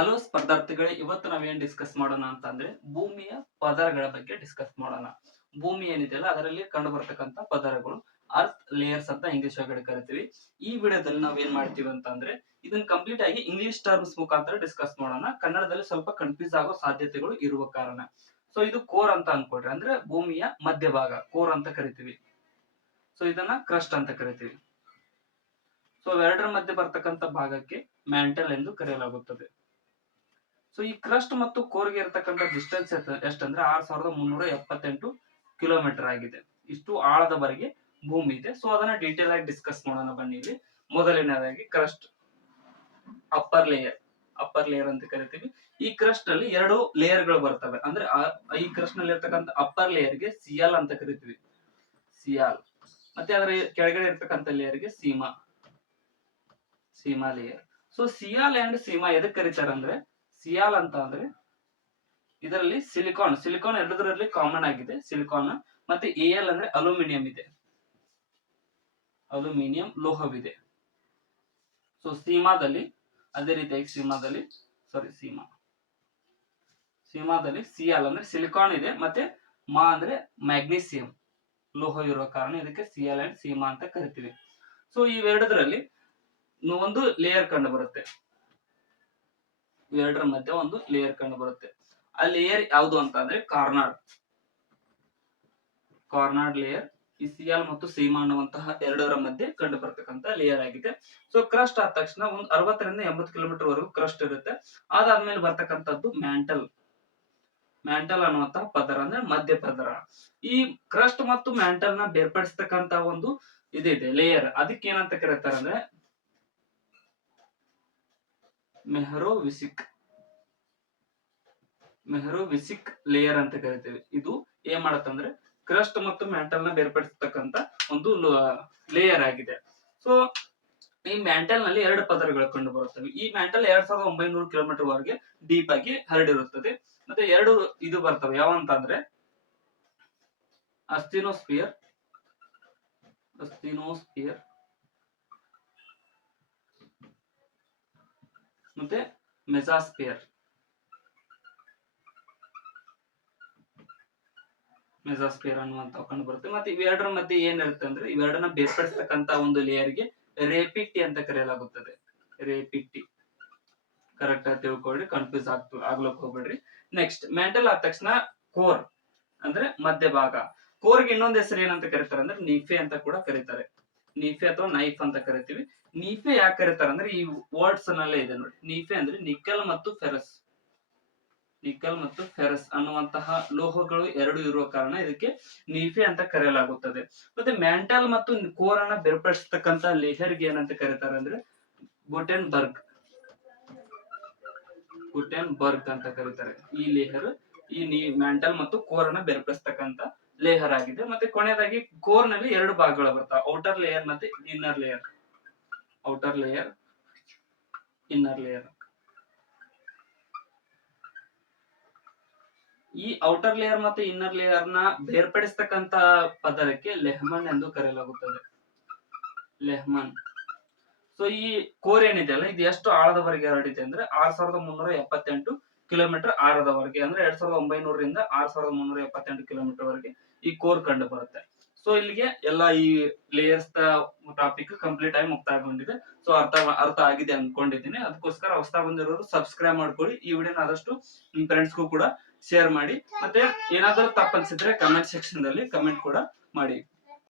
Hello ಸ್ಪರ್ಧಾರ್ಥಿಗಳೇ, ಇವತ್ತು ನಾವೇನ್ discuss ಮಾಡೋಣ ಅಂತಂದ್ರೆ ಭೂಮಿಯ ಪದರಗಳ ಬಗ್ಗೆ ಡಿಸ್ಕಸ್ ಮಾಡೋಣ. ಭೂಮಿ ಏನಿದೆಯಲ್ಲ ಅದರಲ್ಲಿ ಕಂಡು ಬರ್ತಕ್ಕಂತ ಪದರಗಳು ಅರ್ತ್ ಲೇಯರ್ಸ್ ಅಂತ ಇಂಗ್ಲಿಷ್ ಒಳಗಡೆ ಕರಿತೀವಿ. ಈ ವಿಡಿಯೋದಲ್ಲಿ ನಾವ್ ಏನ್ ಮಾಡ್ತೀವಿ ಅಂತಂದ್ರೆ ಇದನ್ನ ಕಂಪ್ಲೀಟ್ ಆಗಿ ಇಂಗ್ಲಿಷ್ ಟರ್ಮ್ಸ್ ಮುಖಾಂತರ ಡಿಸ್ಕಸ್ ಮಾಡೋಣ. ಕನ್ನಡದಲ್ಲಿ ಸ್ವಲ್ಪ ಕನ್ಫ್ಯೂಸ್ ಆಗೋ ಸಾಧ್ಯತೆಗಳು ಇರುವ ಕಾರಣ. ಸೊ ಇದು ಕೋರ್ ಅಂತ ಅನ್ಕೊಡ್ರಿ, ಅಂದ್ರೆ ಭೂಮಿಯ ಮಧ್ಯಭಾಗ ಕೋರ್ ಅಂತ ಕರಿತೀವಿ. ಸೊ ಇದನ್ನ ಕ್ರಸ್ಟ್ ಅಂತ ಕರಿತೀವಿ. ಸೊ ಎರಡರ ಮಧ್ಯೆ ಬರ್ತಕ್ಕಂತ ಭಾಗಕ್ಕೆ ಮ್ಯಾಂಟಲ್ ಎಂದು ಕರೆಯಲಾಗುತ್ತದೆ. ಸೊ ಈ ಕ್ರಸ್ಟ್ ಮತ್ತು ಕೋರ್ಗೆ ಇರತಕ್ಕಂತ ಡಿಸ್ಟೆನ್ಸ್ ಎಷ್ಟಂದ್ರೆ 6378 ಕಿಲೋಮೀಟರ್ ಆಗಿದೆ. ಇಷ್ಟು ಆಳದವರೆಗೆ ಭೂಮಿ ಇದೆ. ಸೊ ಅದನ್ನ ಡೀಟೇಲ್ ಆಗಿ ಡಿಸ್ಕಸ್ ಮಾಡೋಣ ಬನ್ನಿ. ಇಲ್ಲಿ ಮೊದಲನೇದಾಗಿ ಕ್ರಸ್ಟ್, ಅಪ್ಪರ್ ಲೇಯರ್ ಅಂತ ಕರಿತೀವಿ. ಈ ಕ್ರಸ್ಟ್ ಅಲ್ಲಿ ಎರಡು ಲೇಯರ್ ಗಳು ಬರ್ತವೆ. ಅಂದ್ರೆ ಈ ಕ್ರಸ್ಟ್ ನಲ್ಲಿ ಇರ್ತಕ್ಕಂಥ ಅಪ್ಪರ್ ಲೇಯರ್ ಗೆ ಸಿಯಾಲ್ ಅಂತ ಕರಿತೀವಿ, ಸಿಯಾಲ್. ಮತ್ತೆ ಅದರ ಕೆಳಗಡೆ ಇರ್ತಕ್ಕಂಥ ಲೇಯರ್ ಗೆ Seema layer. So ಸಿಯಾಲ್ and Seema ಎದಕ್ಕೆ ಕರೀತಾರೆ ಅಂದ್ರೆ, ಸಿಯಾಲ್ ಅಂತ ಅಂದ್ರೆ ಇದರಲ್ಲಿ ಸಿಲಿಕಾನ್ ಎರಡರಲ್ಲಿ ಕಾಮನ್ ಆಗಿದೆ, ಸಿಲಿಕಾನ್. ಮತ್ತೆ ಎಲ್ ಅಂದ್ರೆ ಅಲ್ಯೂಮಿನಿಯಂ ಇದೆ, ಅಲ್ಯೂಮಿನಿಯಂ ಲೋಹವಿದೆ. ಸೊ ಸೀಮಾದಲ್ಲಿ ಅದೇ ರೀತಿಯಾಗಿ ಸೀಮಾದಲ್ಲಿ ಸಿಯಾಲ್ ಅಂದ್ರೆ ಸಿಲಿಕಾನ್ ಇದೆ, ಮತ್ತೆ ಮಾ ಅಂದ್ರೆ ಮ್ಯಾಗ್ನೀಸಿಯಂ ಲೋಹ ಇರುವ ಕಾರಣ ಇದಕ್ಕೆ ಸಿಯಾಲ್ ಅಂಡ್ ಸೀಮಾ ಅಂತ ಕರಿತೀವಿ. ಸೊ ಇವೆರಡರಲ್ಲಿ ಒಂದು ಲೇಯರ್ ಕಂಡು ಬರುತ್ತೆ, ಇವೆರಡರ ಮಧ್ಯೆ ಒಂದು ಲೇಯರ್ ಕಂಡು ಬರುತ್ತೆ. ಆ ಲೇಯರ್ ಯಾವುದು ಅಂತ ಅಂದ್ರೆ ಕಾರ್ನಾಡ್ ಲೇಯರ್. ಈ ಸಿಯಾಲ್ ಮತ್ತು ಸೀಮಾ ಅನ್ನುವಂತಹ ಎರಡರ ಮಧ್ಯೆ ಕಂಡು ಬರ್ತಕ್ಕಂತ ಲೇಯರ್ ಆಗಿದೆ. ಸೊ ಕ್ರಸ್ಟ್ ಆದ ತಕ್ಷಣ ಒಂದು 60 ರಿಂದ 80 ಕಿಲೋಮೀಟರ್ ವರೆಗೂ ಕ್ರಸ್ಟ್ ಇರುತ್ತೆ. ಅದಾದ್ಮೇಲೆ ಬರ್ತಕ್ಕಂಥದ್ದು ಮ್ಯಾಂಟಲ್ ಅನ್ನುವಂತಹ ಪದರ, ಅಂದ್ರೆ ಮಧ್ಯ ಪದರ. ಈ ಕ್ರಸ್ಟ್ ಮತ್ತು ಮ್ಯಾಂಟಲ್ ನ ಬೇರ್ಪಡಿಸ್ತಕ್ಕಂತ ಒಂದು ಇದಿದೆ ಲೇಯರ್, ಅದಕ್ಕೆ ಏನಂತ ಕರೀತಾರೆ ಅಂದ್ರೆ ಮೆಹರೋವಿಸಿಕ್ ಲೇಯರ್ ಅಂತ ಕರಿತೀವಿ. ಇದು ಏನ್ ಮಾಡತ್ತಂದ್ರೆ ಕ್ರಸ್ಟ್ ಮತ್ತು ಮ್ಯಾಂಟಲ್ ನ ಬೇರ್ಪಡಿಸತಕ್ಕಂತ ಒಂದು ಲೇಯರ್ ಆಗಿದೆ. ಸೊ ಈ ಮ್ಯಾಂಟಲ್ ನಲ್ಲಿ ಎರಡು ಪದರಗಳು ಕಂಡು ಬರುತ್ತವೆ. ಈ ಮ್ಯಾಂಟಲ್ 2900 ಕಿಲೋಮೀಟರ್ ವರೆಗೆ ಡೀಪ್ ಆಗಿ ಹರಡಿರುತ್ತದೆ. ಮತ್ತೆ ಎರಡು ಇದು ಬರ್ತವೆ, ಯಾವಂತ ಅಂದ್ರೆ ಅಸ್ತಿನೋಸ್ಫಿಯರ್ ಮತ್ತೆ ಮೆಸಾಸ್ಫಿಯರ್ ಅನ್ನುವಂತ ಕಂಡು ಬರುತ್ತೆ. ಮತ್ತೆ ಇವೆರಡರ ಮಧ್ಯೆ ಏನಿರುತ್ತೆ ಅಂದ್ರೆ ಇವೆರಡನ್ನ ಬೇರ್ಪಡಿಸತಕ್ಕಂತ ಒಂದು ಲೇಯರ್ಗೆ ರೇಪಿಟ್ಟಿ ಅಂತ ಕರೆಯಲಾಗುತ್ತದೆ. ರೇಪಿಟ್ಟಿ ಕರೆಕ್ಟ್ ಆಗಿ ತಿಳ್ಕೊಳ್ಳಿ, ಕನ್ಫ್ಯೂಸ್ ಆಗ್ಲಕ್ ಹೋಗ್ಬೇಡ್ರಿ. ನೆಕ್ಸ್ಟ್ ಮ್ಯಾಂಟಲ್ ಆದ ತಕ್ಷಣ ಕೋರ್ ಅಂದ್ರೆ ಮಧ್ಯಭಾಗ. ಕೋರ್ಗೆ ಇನ್ನೊಂದು ಹೆಸರು ಏನಂತ ಕರೀತಾರೆ ಅಂದ್ರೆ ನೀಫೆ ಅಂತ ಕೂಡ ಕರೀತಾರೆ. ನೀಫೆ ಅಥವಾ ನೈಫ್ ಅಂತ ಕರಿತೀವಿ. ನೀಫೆ ಯಾಕೆ ಕರೀತಾರೆ ಅಂದ್ರೆ ಈ ವರ್ಡ್ಸ್ ನಲ್ಲೇ ಇದೆ ನೋಡಿ. ನೀಫೆ ಅಂದ್ರೆ ನಿಕ್ಕಲ್ ಮತ್ತು ಫೆರಸ್ ಅನ್ನುವಂತಹ ಲೋಹಗಳು ಎರಡು ಇರುವ ಕಾರಣ ಇದಕ್ಕೆ ನೀಫೆ ಅಂತ ಕರೆಯಲಾಗುತ್ತದೆ. ಮತ್ತೆ ಮ್ಯಾಂಟಲ್ ಮತ್ತು ಕೋರ್ ಅನ್ನ ಬೇರ್ಪಡಿಸತಕ್ಕಂತ ಲೇಯರ್ಗೆ ಏನಂತ ಕರೀತಾರೆ ಅಂದ್ರೆ ಗುಟೆನ್ಬರ್ಗ್ ಅಂತ ಕರೀತಾರೆ. ಈ ಲೇಯರ್ ಈ ಮ್ಯಾಂಟಲ್ ಮತ್ತು ಕೋರ್ ಅನ್ನ ಬೇರ್ಪಡಿಸತಕ್ಕಂತ ಲೇಯರ್ ಆಗಿದೆ. ಮತ್ತೆ ಕೊನೆಯದಾಗಿ ಕೋರ್ ನಲ್ಲಿ ಎರಡು ಭಾಗಗಳು ಬರ್ತಾವೆ, ಔಟರ್ ಲೇಯರ್ ಮತ್ತೆ ಇನ್ನರ್ ಲೇಯರ್. ಈ ಔಟರ್ ಲೇಯರ್ ಮತ್ತೆ ಇನ್ನರ್ ಲೇಯರ್ ನ ಬೇರ್ಪಡಿಸತಕ್ಕಂತ ಪದರಕ್ಕೆ ಲೆಹ್ಮನ್ ಎಂದು ಕರೆಯಲಾಗುತ್ತದೆ. ಸೊ ಈ ಕೋರ್ ಏನಿದೆಯಲ್ಲ ಇದು ಎಷ್ಟು ಆಳದವರೆಗೆ ಹರಡಿದೆ ಅಂದ್ರೆ 6378 ಕಿಲೋಮೀಟರ್ ಆಳದವರೆಗೆ, ಅಂದ್ರೆ 2900 ರಿಂದ 6378 ಕಿಲೋಮೀಟರ್ ವರೆಗೆ ಈ ಕೋರ್ ಕಂಡು ಬರುತ್ತೆ. ಸೊ ಇಲ್ಲಿಗೆ ಎಲ್ಲ ಈ ಲೇಯರ್ಸ್ ಟಾಪಿಕ್ ಕಂಪ್ಲೀಟ್ ಆಗಿ ಮುಕ್ತಾಯಗೊಂಡಿದೆ. ಸೊ ಅರ್ಥ ಆಗಿದೆ ಅನ್ಕೊಂಡಿದ್ದೀನಿ. ಅದಕ್ಕೋಸ್ಕರ ಹೊಸದಾಗಿ ಬಂದಿರೋರು ಸಬ್ಸ್ಕ್ರೈಬ್ ಮಾಡ್ಕೊಳ್ಳಿ. ಈ ವಿಡಿಯೋನ ಆದಷ್ಟು ನಿಮ್ ಫ್ರೆಂಡ್ಸ್ಗೂ ಕೂಡ ಶೇರ್ ಮಾಡಿ. ಮತ್ತೆ ಏನಾದರೂ ತಪ್ಪನ್ಸಿದ್ರೆ ಕಮೆಂಟ್ ಸೆಕ್ಷನ್ ನಲ್ಲಿ ಕಮೆಂಟ್ ಕೂಡ ಮಾಡಿ.